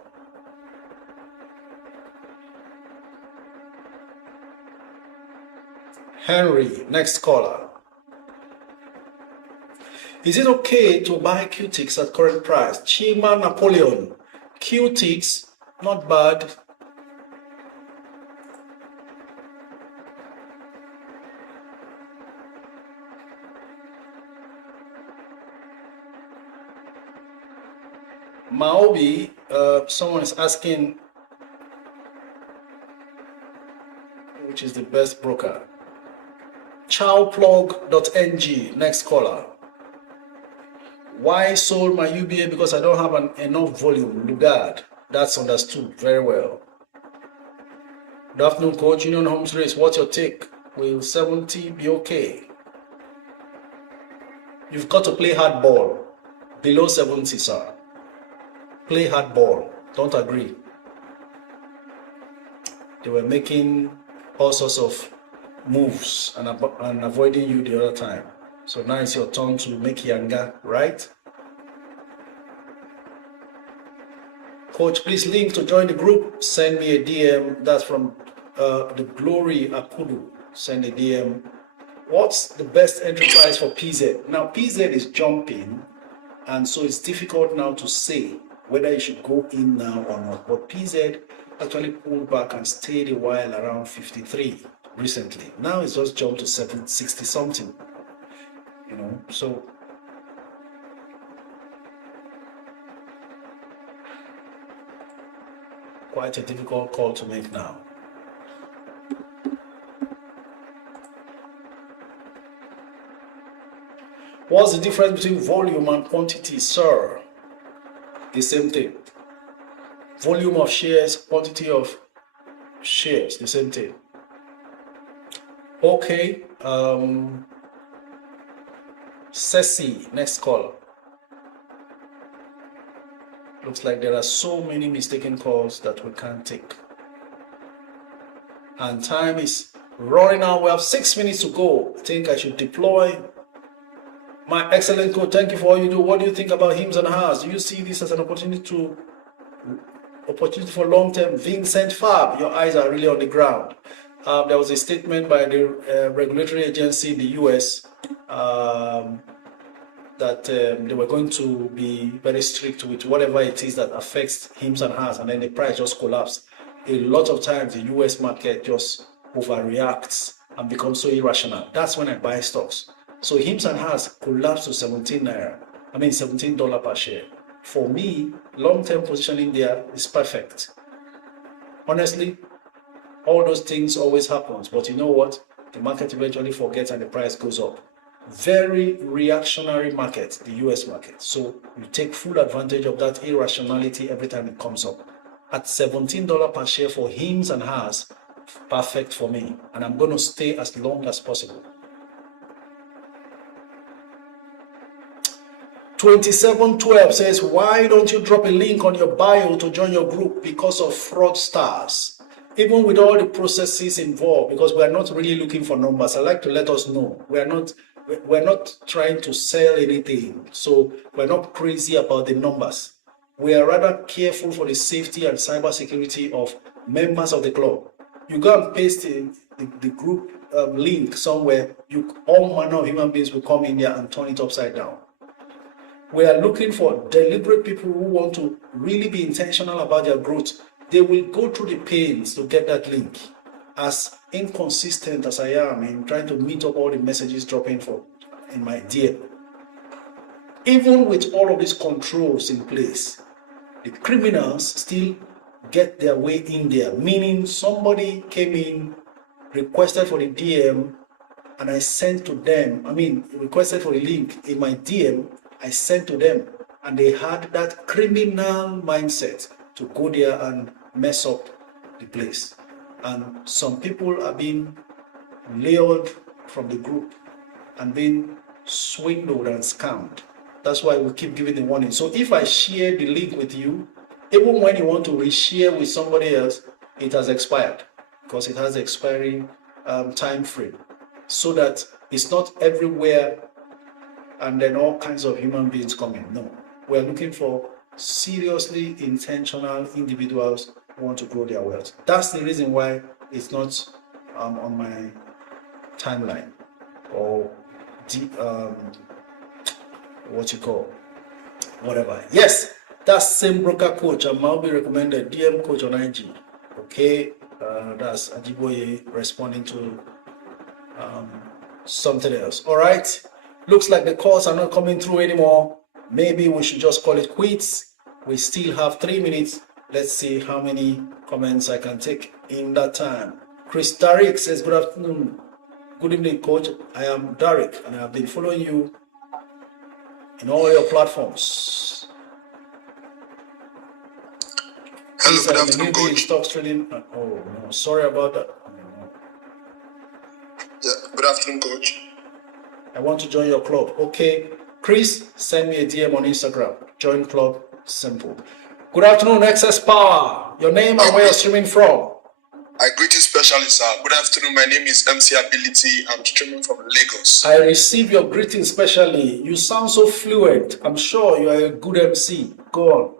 Henry. Next caller. Is it okay to buy Q-Tix at current price? Chima Napoleon. Q-Tix, not bad. Maobi, someone is asking which is the best broker. Chowplug.ng. Next caller. Why sold my UBA? Because I don't have enough volume. Lugard. That's understood very well. Good afternoon, Coach. Union Homes Race. What's your take? Will 70 be okay? You've got to play hard ball. Below 70, sir. Play hard ball. Don't agree. They were making all sorts of moves and avoiding you the other time. So now it's your turn to make yanga, right? Coach, please link to join the group. Send me a DM. That's from the Glory Akudu. Send a DM. What's the best entry price for PZ? Now, PZ is jumping, and so it's difficult now to say whether you should go in now or not. But PZ actually pulled back and stayed a while around 53 recently. Now it's just jumped to 60 something. You know, so quite a difficult call to make now. What's the difference between volume and quantity, sir? The same thing. Volume of shares, quantity of shares, the same thing. Okay. Ceci, next call. Looks like there are so many mistaken calls that we can't take. And time is running out. We have 6 minutes to go. I think I should deploy my excellent coach. Thank you for all you do. What do you think about hims and hers? Do you see this as an opportunity for long-term? Vincent Fab, your eyes are really on the ground. There was a statement by the regulatory agency in the US that they were going to be very strict with whatever it is that affects hims and hers, and then the price just collapsed. A lot of times the US market just overreacts and becomes so irrational. That's when I buy stocks. So hims and hers collapsed to 17 naira. I mean $17 per share. For me, long-term positioning there is perfect. Honestly, all those things always happens, but you know what? The market eventually forgets and the price goes up. Very reactionary market, the US market. So you take full advantage of that irrationality every time it comes up. At $17 per share for hims and hers, perfect for me. And I'm going to stay as long as possible. 2712 says, why don't you drop a link on your bio to join your group? Because of fraudsters. Even with all the processes involved, because we are not really looking for numbers. I like to let us know. We're not trying to sell anything. So we're not crazy about the numbers. We are rather careful for the safety and cyber security of members of the club. You go and paste the group link somewhere, all manner of human beings will come in there and turn it upside down. We are looking for deliberate people who want to really be intentional about their growth. They will go through the pains to get that link. As inconsistent as I am in trying to meet up all the messages dropping in my DM. even with all of these controls in place, the criminals still get their way in there. Meaning somebody came in, requested for the DM, and I sent to them. Requested for the link in my DM, I sent to them, and they had that criminal mindset to go there and mess up the place. And some people are being lured from the group and being swindled and scammed. That's why we keep giving the warning. So if I share the link with you, even when you want to reshare with somebody else, it has expired because it has expiring time frame, so that it's not everywhere and then all kinds of human beings coming. No, we're looking for seriously intentional individuals who want to grow their wealth. That's the reason why it's not on my timeline or whatever. Yes, that's same broker coach. I'm now be recommended DM coach on IG. Okay, that's Ajiboye responding to something else. All right, looks like the calls are not coming through anymore. Maybe we should just call it quits. We still have 3 minutes. Let's see how many comments I can take in that time. Chris Derrick says, good afternoon. Good evening, coach. I am Derrick and I have been following you in all your platforms. Hello, good afternoon, coach. Stock trading. Oh no, sorry about that. Yeah, good afternoon, coach. I want to join your club. Okay, Chris, send me a DM on Instagram. Join club, simple. Good afternoon, Excess Power. Your name and where you're streaming from? I greet you specially, sir. Good afternoon. My name is MC Ability. I'm streaming from Lagos. I receive your greeting specially. You sound so fluent. I'm sure you are a good MC. Go on.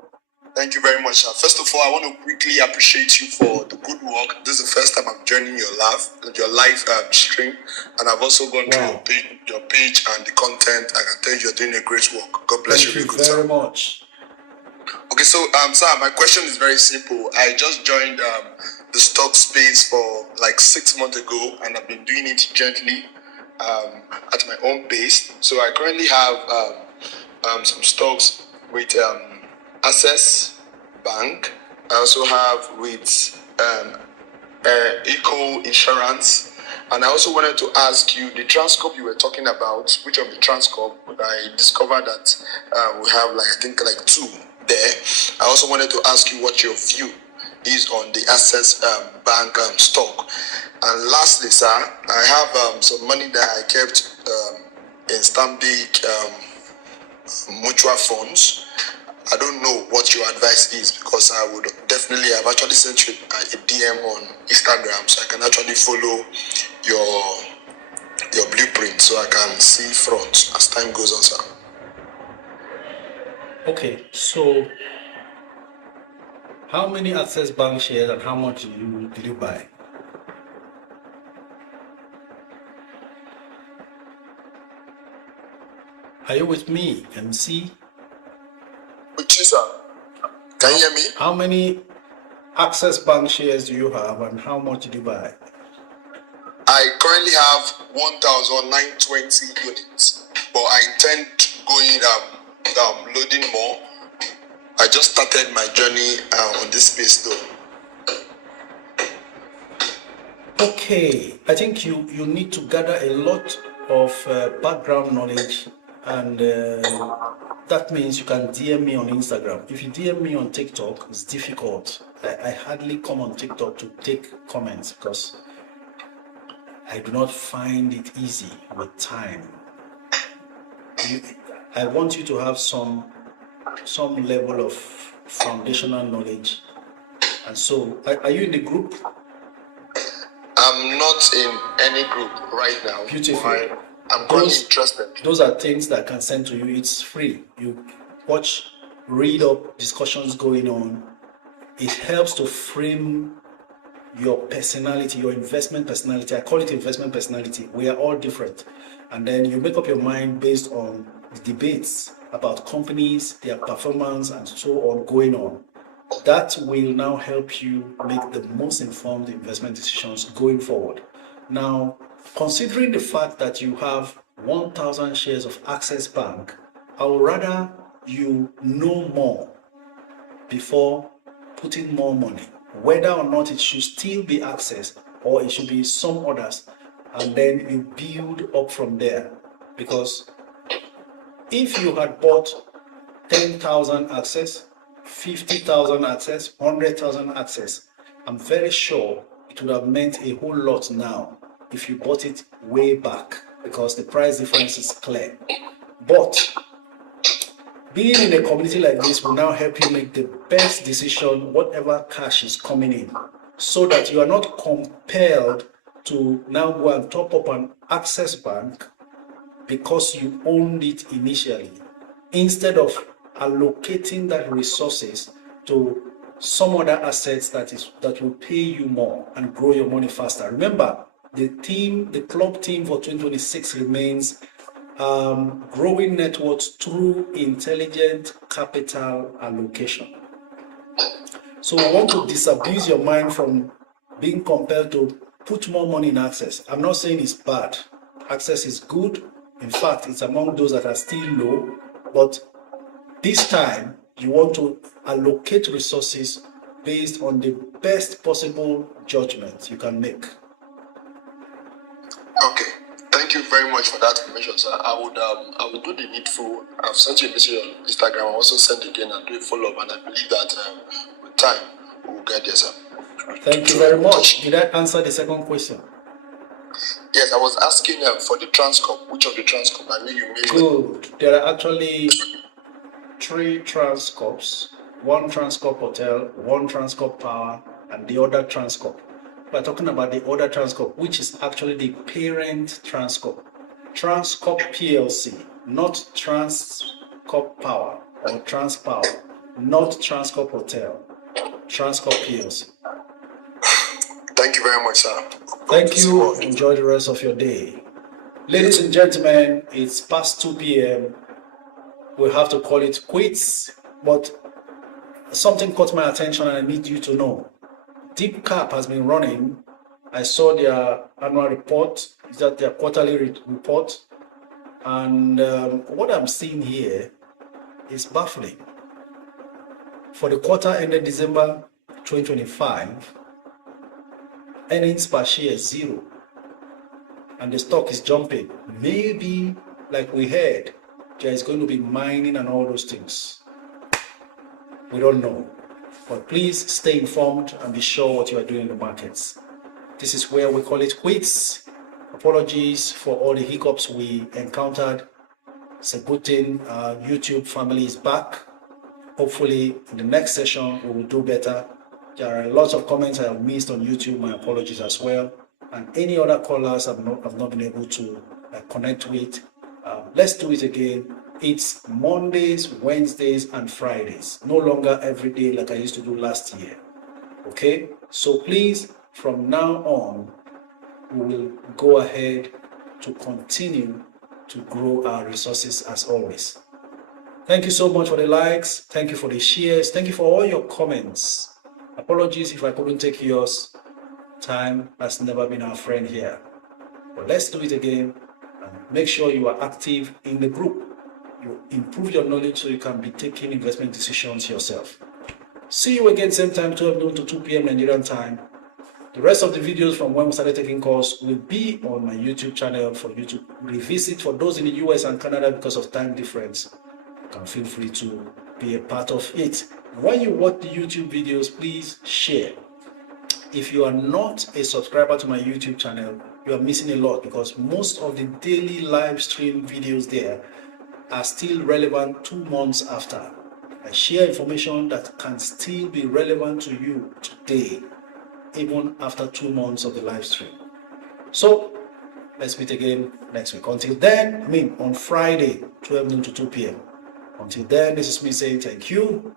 Thank you very much, sir. First of all, I want to quickly appreciate you for the good work. This is the first time I'm joining your live stream, and I've also gone through your page and the content. I can tell you're doing a great work. God bless you. Thank you very much. Okay, so sir, my question is very simple. I just joined the stock space for like 6 months ago, and I've been doing it gently at my own pace. So I currently have some stocks with Access Bank. I also have with Eco Insurance, and I also wanted to ask you the Transcorp you were talking about. Which of the Transcorp? I discovered that we have I think 2 there. I also wanted to ask you what your view is on the Access Bank stock. And lastly, sir, I have some money that I kept in Stanbic mutual funds. I don't know what your advice is, because I would definitely have actually sent you a DM on Instagram, so I can actually follow your blueprint, so I can see front as time goes on, sir. Okay, so how many Access Bank shares and how much did you buy? Are you with me, MC? With you, sir. Can you hear me? How many Access Bank shares do you have and how much did you buy? I currently have 1,920 units, but I intend going loading more. I just started my journey on this space though. Okay, I think you need to gather a lot of background knowledge, and that means you can DM me on Instagram. If you DM me on TikTok, it's difficult. I hardly come on TikTok to take comments because I do not find it easy with time. I want you to have some level of foundational knowledge. And so, are you in the group? I'm not in any group right now. Beautiful. I'm quite interested. Those are things that I can send to you. It's free. You watch, read up discussions going on. It helps to frame your personality, your investment personality. I call it investment personality. We are all different. And then you make up your mind based on the debates about companies, their performance, and so on going on. That will now help you make the most informed investment decisions going forward. Now, considering the fact that you have 1,000 shares of Access Bank I would rather you know more before putting more money, whether or not it should still be access or it should be some others, and then you build up from there. Because if you had bought 10,000 access, 50,000 access, 100,000 access, I'm very sure it would have meant a whole lot now if you bought it way back, because the price difference is clear. But being in a community like this will now help you make the best decision, whatever cash is coming in, so that you are not compelled to now go and top up an access bank because you owned it initially, instead of allocating that resources to some other assets that will pay you more and grow your money faster. Remember, the club theme for 2026 remains growing net worth through intelligent capital allocation. So we want to disabuse your mind from being compelled to put more money in access. I'm not saying it's bad. Access is good. In fact, it's among those that are still low. But this time, you want to allocate resources based on the best possible judgment you can make. Okay. Thank you very much for that information, sir. I would do the needful. I've sent you a message on Instagram. I'll also send again and do a follow-up, and I believe that with time we will get there, sir. Thank you very much. Did I answer the second question? Yes, I was asking for the Transcorp. Which of the Transcorp? I know you made. Good. There are actually 3 Transcorps. One Transcorp Hotel, one Transcorp Power, and the other Transcorp. We're talking about the other Transcorp, which is actually the parent Transcorp. Transcorp PLC, not Transcorp Power or Transpower, not Transcorp Hotel, Transcorp PLC. Thank you very much, sir. Thank you. Enjoy the rest of your day. Ladies and gentlemen, it's past 2 p.m. We have to call it quits, but something caught my attention and I need you to know. Deep Cap has been running. I saw their annual report, is that their quarterly report, and what I'm seeing here is baffling. For the quarter ended December 2025, earnings per share is 0, and the stock is jumping. Maybe, like we heard, there is going to be mining and all those things. We don't know. But please stay informed and be sure what you are doing in the markets. This is where we call it quits. Apologies for all the hiccups we encountered. It's a good thing. YouTube family is back. Hopefully in the next session we will do better. There are lots of comments I have missed on YouTube. My apologies as well. And any other callers I've not been able to connect with. Let's do it again. It's Mondays, Wednesdays, and Fridays. No longer every day like I used to do last year. Okay? So please, from now on, we will go ahead to continue to grow our resources as always. Thank you so much for the likes. Thank you for the shares. Thank you for all your comments. Apologies if I couldn't take yours. Time has never been our friend here. But let's do it again. And make sure you are active in the group. You improve your knowledge so you can be taking investment decisions yourself. See you again same time, 12 noon to 2 p.m. Nigerian time. The rest of the videos from when we started taking calls will be on my YouTube channel for you to revisit. For those in the US and Canada, because of time difference, you can feel free to be a part of it. When you watch the YouTube videos, please share. If you are not a subscriber to my YouTube channel, you are missing a lot, because most of the daily live stream videos there are still relevant 2 months after. I share information that can still be relevant to you today, even after 2 months of the live stream. So let's meet again next week. Until then, on Friday, 12 noon to 2 p.m. Until then, this is me saying thank you.